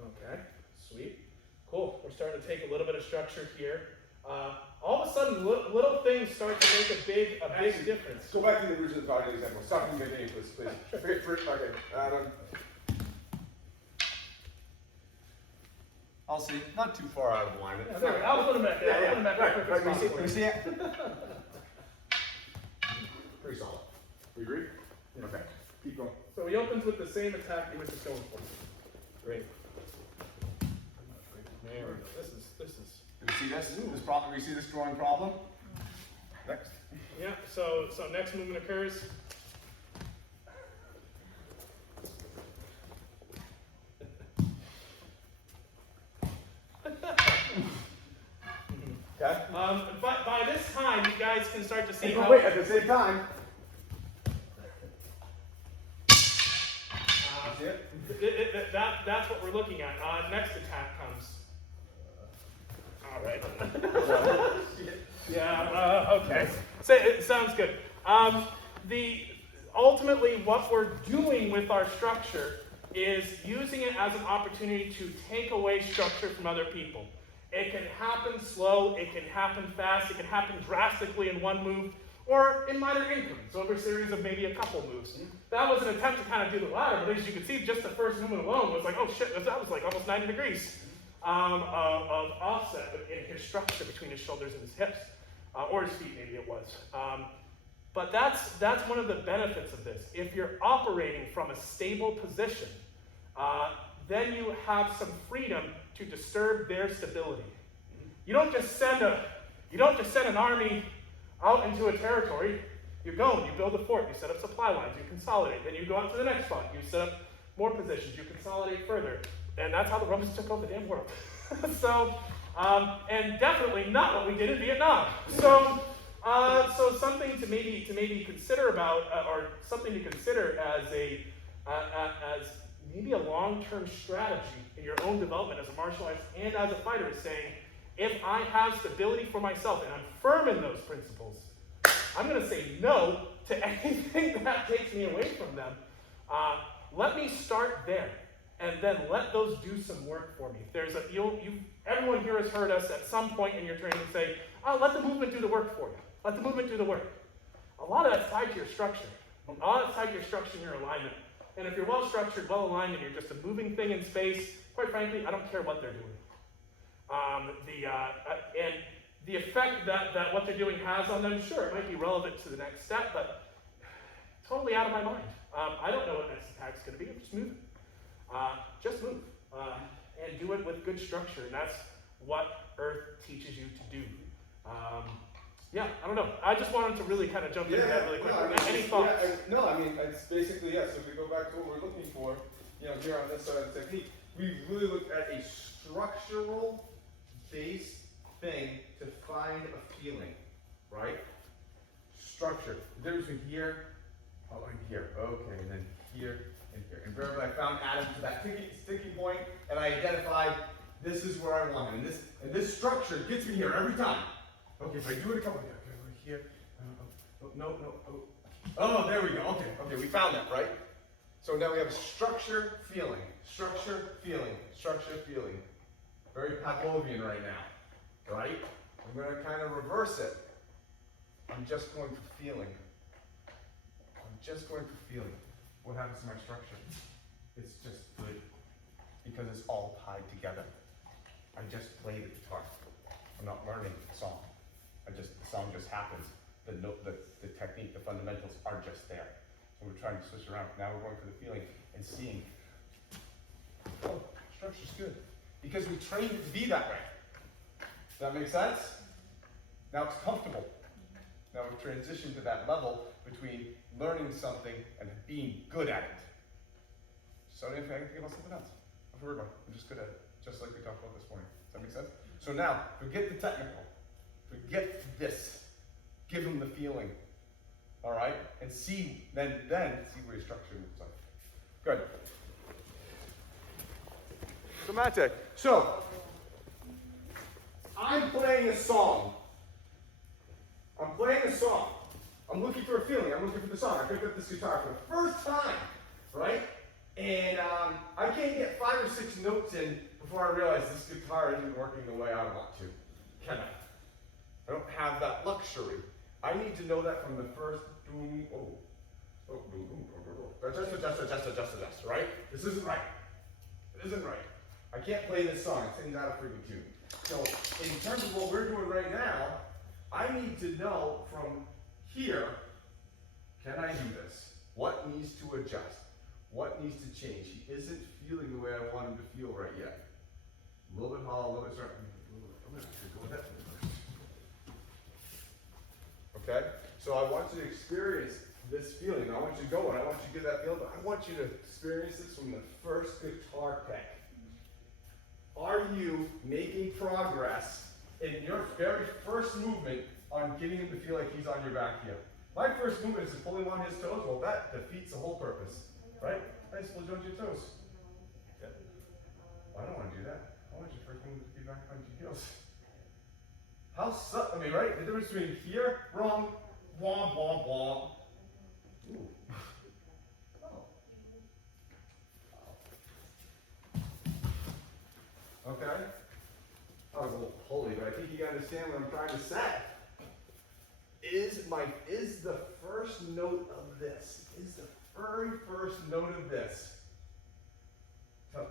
Okay, sweet. Cool, we're starting to take a little bit of structure here. All of a sudden, little things start to make a big difference. Go back to the original body example. Stop in the game, please. Okay, Adam. I'll see. Not too far out of line. Yeah, there, I'll put him back. I'll put him back. Right, Let me see it. Pretty solid. We agree? Okay, keep going. So he opens with the same attack he was just going for. Great. There we go. This is. Do you see this? This problem? You see this drawing problem? Next. Yeah. So next movement occurs. Okay. But by this time, you guys can start to see Hey, how. wait, at the same time. See it? That's what we're looking at. Next attack comes. All right. Yeah. Okay. So it sounds good. Ultimately what we're doing with our structure is using it as an opportunity to take away structure from other people. It can happen slow, it can happen fast, it can happen drastically in one move, or in minor increments over a series of maybe a couple moves. That was an attempt to kind of do the latter, but as you can see, just the first movement alone was like, oh shit, that was like almost 90 degrees of offset in his structure between his shoulders and his hips, or his feet maybe it was. But that's one of the benefits of this. If you're operating from a stable position, then you have some freedom to disturb their stability. You don't just send an army out into a territory. You go and you build a fort, you set up supply lines, you consolidate, then you go out to the next spot, you set up more positions, you consolidate further. And that's how the Romans took over the damn world. So, and definitely not what we did in Vietnam. So something to maybe consider about, or something to consider as maybe a long-term strategy in your own development as a martial artist and as a fighter is saying, if I have stability for myself and I'm firm in those principles, I'm going to say no to anything that takes me away from them. Let me start there, and then let those do some work for me. Everyone here has heard us at some point in your training say, oh, let the movement do the work for you. Let the movement do the work. A lot of that's tied to your structure. A lot of it's tied to your structure and your alignment. And if you're well structured, well aligned, and you're just a moving thing in space, quite frankly, I don't care what they're doing. And the effect that what they're doing has on them, sure, it might be relevant to the next step, but totally out of my mind. I don't know what next attack's going to be. Just move. Just move. And do it with good structure, and that's what Earth teaches you to do. Yeah, I don't know. I just wanted to really kind of jump into that really quick. Any thoughts? It's basically, yes. If we go back to what we're looking for, here on this side of the technique, we really look at a structural based thing to find a feeling, right? Structure. The difference between here, and here. Okay, and then here and here. And remember, I found Adam to that sticky point, and I identified this is where I want it. And this structure gets me here every time. Okay, if I do it a couple, okay, right here. Oh, there we go. Okay, we found that, right? So now we have structure, feeling, structure, feeling, structure, feeling. Very Pavlovian right now, right? I'm going to kind of reverse it. I'm just going for feeling. What happens to my structure? It's just good because it's all tied together. I just play the guitar. I'm not learning the song. The song just happens. The technique, the fundamentals are just there. So we're trying to switch around. Now we're going for the feeling and seeing, oh, structure's good. Because we trained it to be that way. Does that make sense? Now it's comfortable. Now we've transitioned to that level between learning something and being good at it. So if I can think about something else, I'm just good at it. Just like we talked about this morning. Does that make sense? So now, forget the technical. Forget this. Give them the feeling. All right? And see, then see where your structure moves on. Good. So Mate, I'm playing a song. I'm looking for a feeling. I'm looking for the song. I picked up this guitar for the first time, right? And I can't get 5 or 6 notes in before I realize this guitar isn't working the way I want to. Can I? I don't have that luxury. I need to know that from the first doom. Adjust, right? This isn't right. It isn't right. I can't play this song. It's singing out of freaking tune. So in terms of what we're doing right now, I need to know from here, can I do this? What needs to adjust? What needs to change? He isn't feeling the way I want him to feel right yet. A little bit hollow, a little bit sharp. I'm going to go with that first. Okay? So I want you to experience this feeling. I want you to go and I want you to get that feeling, but I want you to experience this from the first guitar pick. Are you making progress in your very first movement on getting him to feel like he's on your back heel? My first movement is to pull him on his toes. Well, that defeats the whole purpose, right? I just pull you on your toes. Yeah. Well, I don't want to do that. I want your first movement to be back on your heels. I mean, right? The difference between here, wrong, womp, womp, womp. Ooh. Okay? I was a little pulley, but I think you understand what I'm trying to say. Is the first note of this, is the very first note of this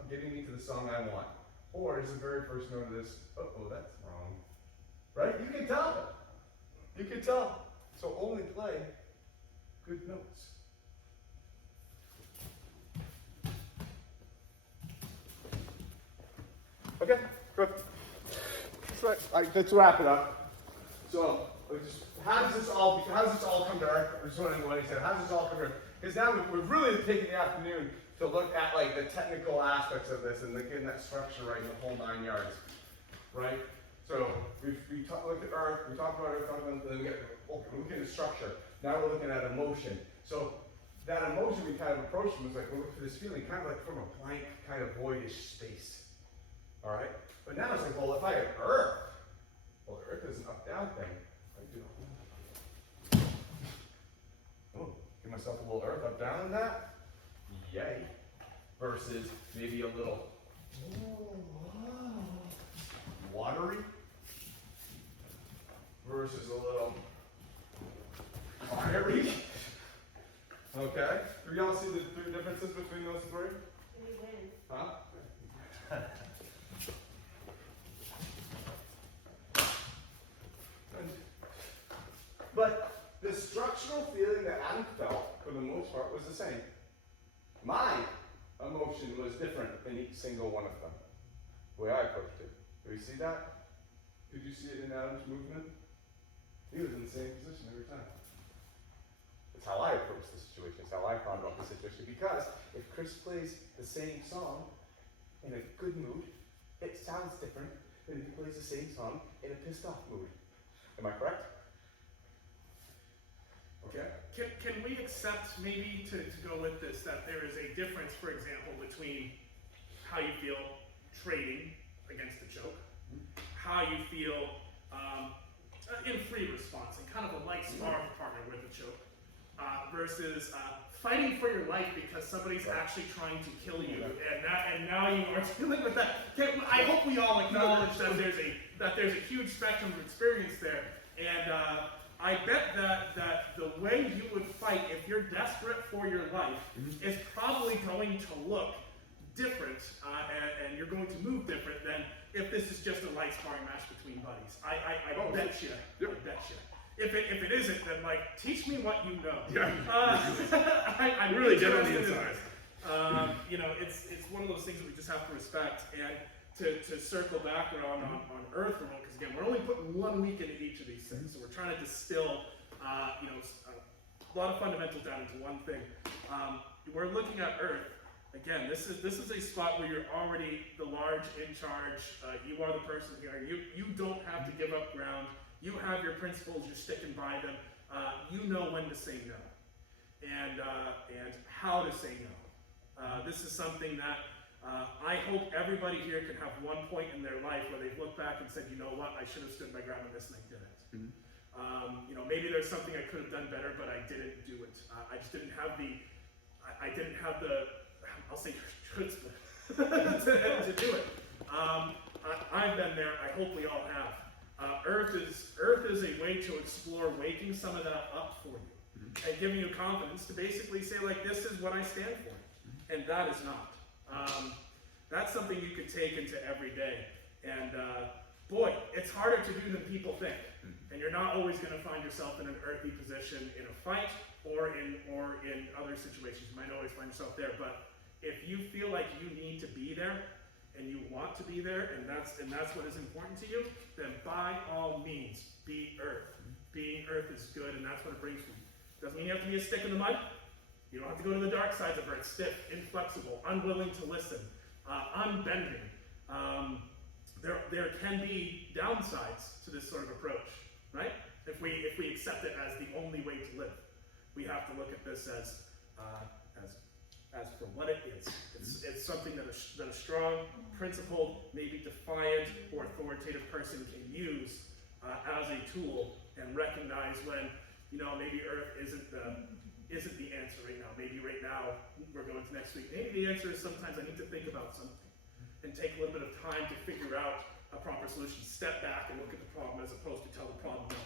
getting me to the song I want? Or is the very first note of this, uh-oh, that's wrong. Right? You can tell. You can tell. So only play good notes. Okay, good. Let's wrap it up. So, how does this all come to earth? I just wondering what he said. How does this all come to earth? Because now we've really taken the afternoon to look at like the technical aspects of this and getting that structure right in the whole 9 yards, right? So we looked at earth, we talked about earth, and then we're looking at structure. Now we're looking at emotion. So that emotion we kind of approached was like we're looking for this feeling, kind of like from a blank, kind of voidish space. All right, but now it's like, well, if I have earth, well, the earth is an up-down thing. I do. Oh, give myself a little earth up-down in that. Yay. Versus maybe a little watery. Versus a little fiery. Okay. Do y'all see the 3 differences between those 3? Huh? But the structural feeling that Adam felt, for the most part, was the same. My emotion was different in each single one of them, the way I approached it. Do we see that? Could you see it in Adam's movement? He was in the same position every time. That's how I approached the situation. That's how I thought about the situation. Because if Chris plays the same song in a good mood, it sounds different than if he plays the same song in a pissed off mood. Am I correct? Okay. Can we accept, maybe to go with this, that there is a difference, for example, between how you feel trading against the choke, how you feel in free response, and kind of a light sparring partner with the choke, versus fighting for your life because somebody's actually trying to kill you, and now you are dealing with that. I hope we all acknowledge that there's a huge spectrum of experience there, and I bet that the way you would fight if you're desperate for your life is probably going to look different, and you're going to move different than if this is just a light sparring match between buddies. I bet you. I bet you. If it isn't, then like teach me what you know. Yeah. I'm really get on the inside. It's one of those things that we just have to respect. And to circle back around on Earth for a moment, because again, we're only putting 1 week into each of these things, so we're trying to distill, a lot of fundamentals down into one thing. We're looking at Earth. Again, this is a spot where you're already the large in charge. You are the person here. You don't have to give up ground. You have your principles. You're sticking by them. You know when to say no, and how to say no. This is something that I hope everybody here can have one point in their life where they've looked back and said, you know what, I should have stood my ground on this and I didn't. You know, maybe there's something I could have done better, but I didn't do it. I just didn't have the, I didn't have the, I'll say chutzpah to do it. I've been there. I hope we all have. Earth is a way to explore waking some of that up for you and giving you confidence to basically say, like, this is what I stand for, and that is not. That's something you could take into every day. And boy, it's harder to do than people think. And you're not always going to find yourself in an earthy position in a fight or in other situations. You might always find yourself there, but if you feel like you need to be there and you want to be there, and that's what is important to you, then by all means, be earth. Being earth is good, and that's what it brings for you. Doesn't mean you have to be a stick in the mud. You don't have to go to the dark sides of earth, stiff, inflexible, unwilling to listen, unbending. There can be downsides to this sort of approach, right? If we accept it as the only way to live, we have to look at this as for what it is. It's something that a strong, principled, maybe defiant or authoritative person can use as a tool and recognize when, you know, maybe Earth isn't the answer right now. Maybe right now we're going to next week. Maybe the answer is sometimes I need to think about something and take a little bit of time to figure out a proper solution. Step back and look at the problem as opposed to tell the problem no.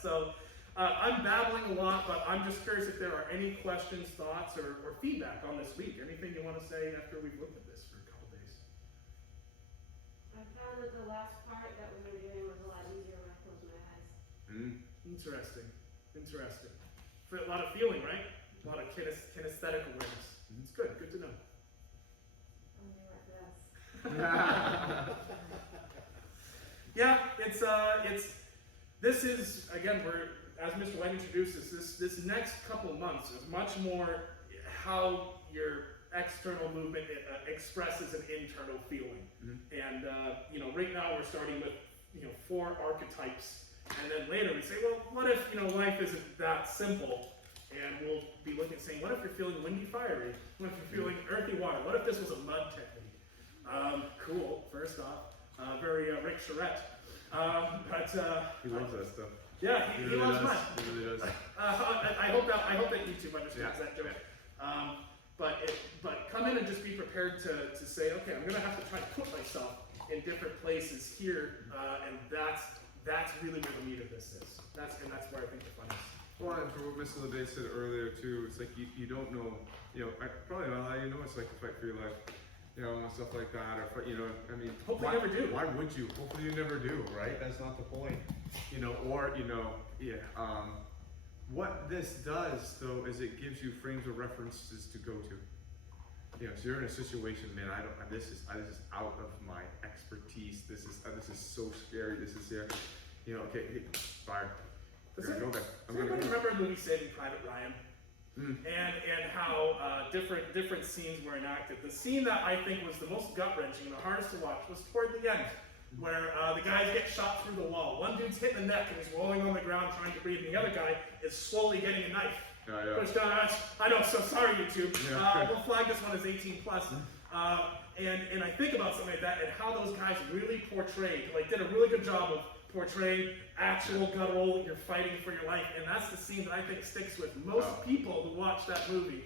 So I'm babbling a lot, but I'm just curious if there are any questions, thoughts, or feedback on this week. Anything you want to say after we've looked at this for a couple days? I found that the last part that we were doing was a lot easier when I closed my eyes. Interesting. For a lot of feeling, right? A lot of kinesthetic awareness. It's good to know. Only like this. Yeah, this is, again, as Mr. White introduces, this next couple of months is much more how your external movement expresses an internal feeling. And, you know, right now we're starting with, you know, 4 archetypes. And then later we say, well, what if, you know, life isn't that simple? And we'll be looking and saying, what if you're feeling windy, fiery? What if you're feeling earthy, water? What if this was a mud technique? Cool, first off. Very Rick Charette. He loves that stuff. Yeah, he really loves does. mud. He really does. I hope that YouTube understands that joke. But come in and just be prepared to say, okay, I'm gonna have to try to put myself in different places here, and that's really where the meat of this is. That's where I think the fun is. Well, and for what Mr. LeBay said earlier too, it's like you don't know, you know, probably not how you know it's like to fight for your life, you know, and stuff like that, or you know, I mean, Hopefully you never do. Why would you? Hopefully you never do, right? That's not the point, you know. Or you know, what this does though is it gives you frames of references to go to. You know, so you're in a situation, man. This is out of my expertise. This is so scary. This is here. You know, okay, fire. Does We're gonna go there. I'm gonna anybody go there. remember the movie Saving Private Ryan? And how different scenes were enacted. The scene that I think was the most gut-wrenching and the hardest to watch was toward the end, where the guys get shot through the wall. One dude's hitting the neck and he's rolling on the ground trying to breathe, and the other guy is slowly getting a knife. Pushed down. I know, so sorry, YouTube. We'll flag this one as 18+. And I think about something like that and how those guys really did a really good job of portraying actual guttural, you're fighting for your life, and that's the scene that I think sticks with most people who watch that movie.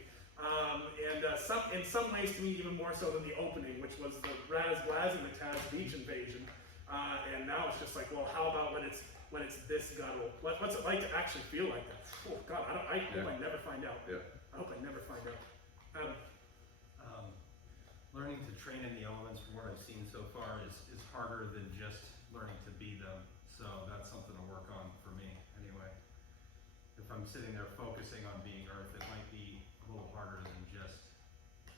In some ways, to me, even more so than the opening, which was the Raz Glaz and the Taz Beach invasion. And now it's just like, well, how about when it's this guttural? What's it like to actually feel like that? Oh God, I hope I never find out. Yeah. I hope I never find out. Adam. Learning to train in the elements from what I've seen so far is harder than just learning to be them. So that's something to work on for me anyway. If I'm sitting there focusing on being earth, it might be a little harder than just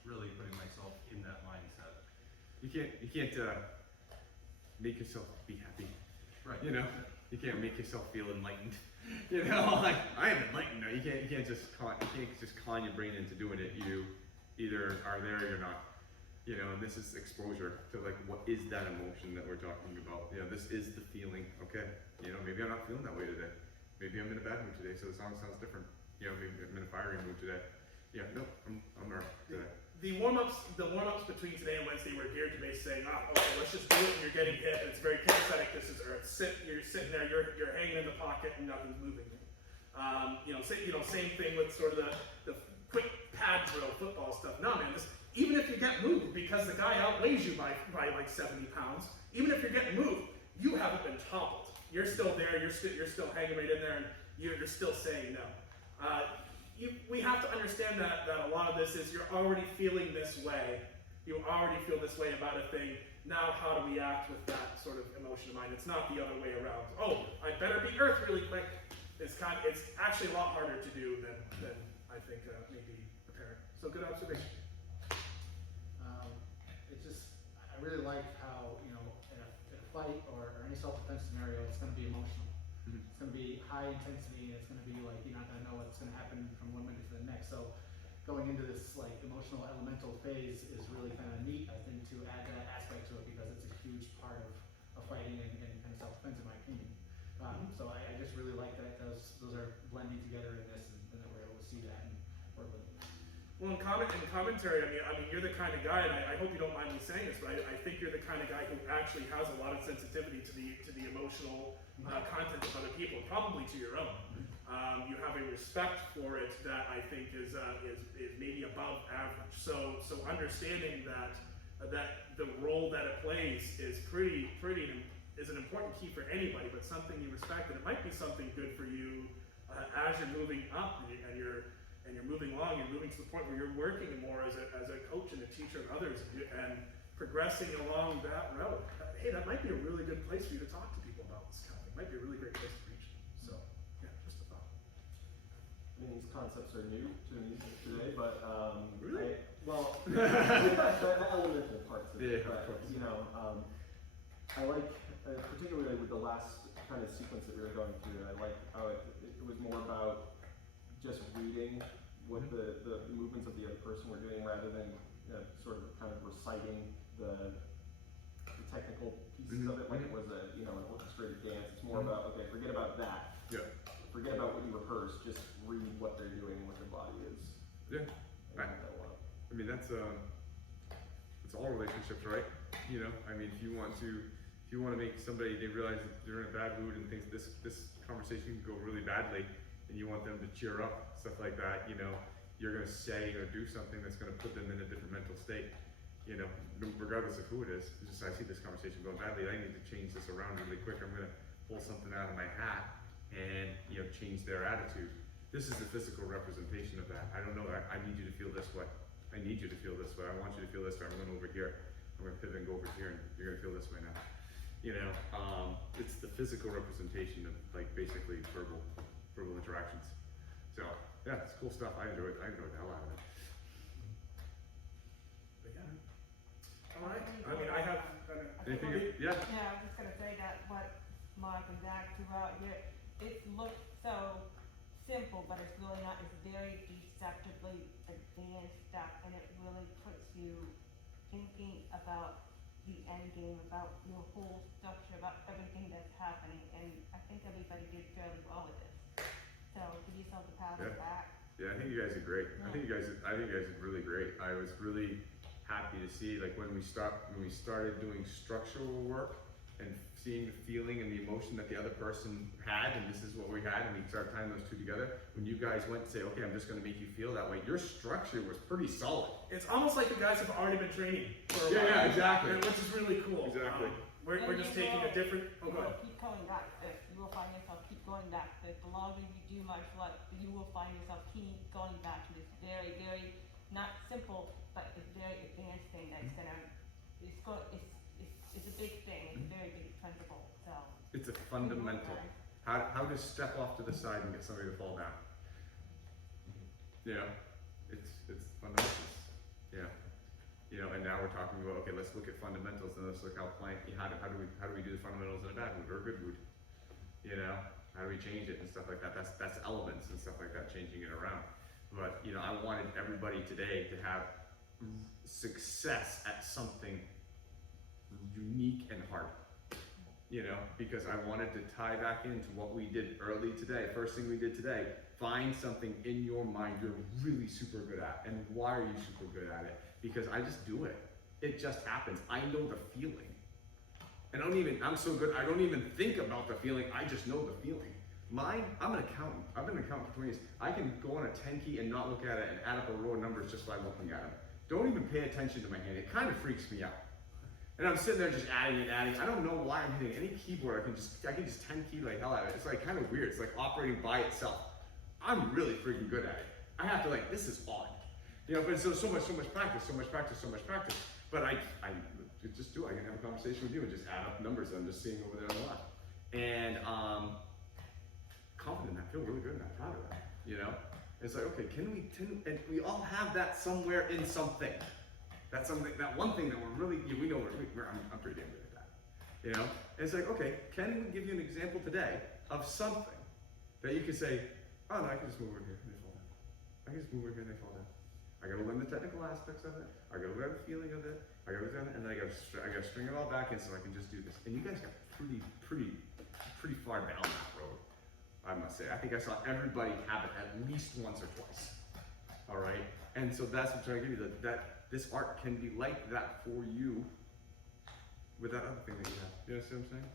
really putting myself in that mindset. You can't make yourself be happy. Right. You know, you can't make yourself feel enlightened. You know, like I am enlightened. No, you can't just con your brain into doing it. You either are there or you're not. You know, and this is exposure to like what is that emotion that we're talking about. You know, this is the feeling. Okay. You know, maybe I'm not feeling that way today. Maybe I'm in a bad mood today, so the song sounds different. You know, maybe I'm in a fiery mood today. Yeah, no, I'm earth today. the warm-ups between today and Wednesday were geared to basically saying, okay, let's just do it, and you're getting hit, and it's very kinesthetic. This is Earth. You're sitting there, you're hanging in the pocket, and nothing's moving. Same thing with sort of the quick pad drill football stuff. No, man, even if you get moved because the guy outweighs you by like 70 pounds, even if you're getting moved, you haven't been toppled. You're still there. You're still hanging right in there, and you're still saying no. We have to understand that a lot of this is you're already feeling this way. You already feel this way about a thing. Now, how do we act with that sort of emotion of mind? It's not the other way around. Oh, I better beat Earth really quick. It's actually a lot harder to do than I think maybe apparent. So good observation. I really like how, in a fight or any self-defense scenario, it's going to be emotional. Mhm. It's going to be high intensity, and it's going to be like, you're not going to know what's going to happen from one minute to the next. So going into this like emotional elemental phase is really kind of neat, I think, to add that aspect to it, because it's a huge part of fighting and kind of self-defense, in my opinion. So I just really like that those are blending together in this, and that we're able to see that and work with it. Well, in commentary, I mean, you're the kind of guy, and I hope you don't mind me saying this, but I think you're the kind of guy who actually has a lot of sensitivity to the emotional content of other people, probably to your own. You have a respect for it that I think is maybe above average. So understanding that the role that it plays is is an important key for anybody, but something you respect, and it might be something good for you as you're moving up and you're moving along. You're moving to the point where you're working more as a coach and a teacher of others, and progressing along that road. Hey, that might be a really good place for you to talk to people about this kind of thing. It might be a really great place to reach them. So, yeah, just a thought. I mean, these concepts are new to me today, but Really? the elemental parts of it. Yeah, of But course. I like, particularly with the last kind of sequence that we were going through. I like how it was more about just reading what the movements of the other person were doing, rather than sort of kind of reciting the technical pieces of it, like it was an orchestrated dance. It's more about, okay, forget about that. Yeah. Forget about what you rehearsed. Just read what they're doing and what their body is. Yeah. I like that a lot. I mean, that's it's all relationships, right? I mean, if you want to make somebody, they realize that they're in a bad mood and think this conversation can go really badly, and you want them to cheer up, stuff like that, you're going to say or do something that's going to put them in a different mental state, regardless of who it is. It's just, I see this conversation going badly, I need to change this around really quick. I'm going to pull something out of my hat and, change their attitude. This is the physical representation of that. I don't know, I need you to feel this way. I need you to feel this way. I want you to feel this way. I'm going over here. I'm going to pivot and go over here, and you're going to feel this way now. It's the physical representation of, like, basically verbal interactions. So, yeah, it's cool stuff. I enjoyed the hell out of it. But yeah. All right. I mean, I have. Anything? Yeah. Yeah, I was just gonna say that what Mark and Zach threw out here, it looks so simple, but it's really not. It's very deceptively advanced stuff, and it really puts you thinking about the end game, about your whole structure, about everything that's happening, and I think everybody did fairly well with this. So give yourself a pat on the back. Yeah, I think you guys are great. I think you guys are really great. I was really happy to see, like, when we started doing structural work and seeing the feeling and the emotion that the other person had, and this is what we had, and we started tying those two together. When you guys went and say, okay, I'm just going to make you feel that way, your structure was pretty solid. It's almost like the guys have already been training for a while. Yeah, exactly. Which is really cool. Exactly. We're just taking a different. Oh, go ahead. Keep going back to this. You will find yourself keep going back to this. The longer you do martial arts, you will find yourself keep going back to this very, very not simple, but it's very advanced thing that's gonna. It's a big thing. It's a very big principle. So. It's a fundamental. How to step off to the side and get somebody to fall down. It's fundamentals. And now we're talking about, okay, let's look at fundamentals, and let's look how how do we do the fundamentals in a bad mood or a good mood? How do we change it and stuff like that? That's elements and stuff like that, changing it around. But I wanted everybody today to have success at something unique and hard. Because I wanted to tie back into what we did early today. First thing we did today, find something in your mind you're really super good at. And why are you super good at it? because I just do it. It just happens. I know the feeling. And I'm so good, I don't even think about the feeling, I just know the feeling. Mine, I'm an accountant. I've been an accountant for 20 years. I can go on a 10 key and not look at it and add up a row of numbers just by looking at them. Don't even pay attention to my hand. It kind of freaks me out. And I'm sitting there just adding and adding. I don't know why I'm hitting any keyboard. I can just 10 key like hell at it. It's like kind of weird. It's like operating by itself. I'm really freaking good at it. I have to like, this is odd. You know, but it's so much practice. But I just do it. I can have a conversation with you and just add up numbers that I'm just seeing over there on the left. And confident, I feel really good and I'm proud of that, you know? It's like, okay, and we all have that somewhere in something. That's something, that one thing that we're really, we know I'm pretty damn good at that, you know? And it's like, okay, can we give you an example today of something that you could say, oh no, I can just move over here and they fall down. I can just move over here and they fall down. I gotta learn the technical aspects of it, I gotta learn the feeling of it, I gotta learn it, and then I gotta string it all back in so I can just do this. And you guys got pretty far down that road, I must say. I think I saw everybody have it at least once or twice. All right, and so that's what I'm trying to give you, that this art can be like that for you with that other thing that you have. You know what I'm saying?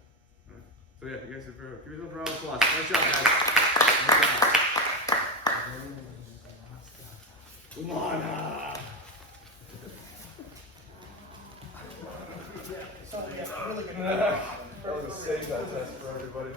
All right. So yeah, you guys are very, give yourself a round of applause. Nice job, guys. Come on. So, yeah, really good. That was a save that test for everybody.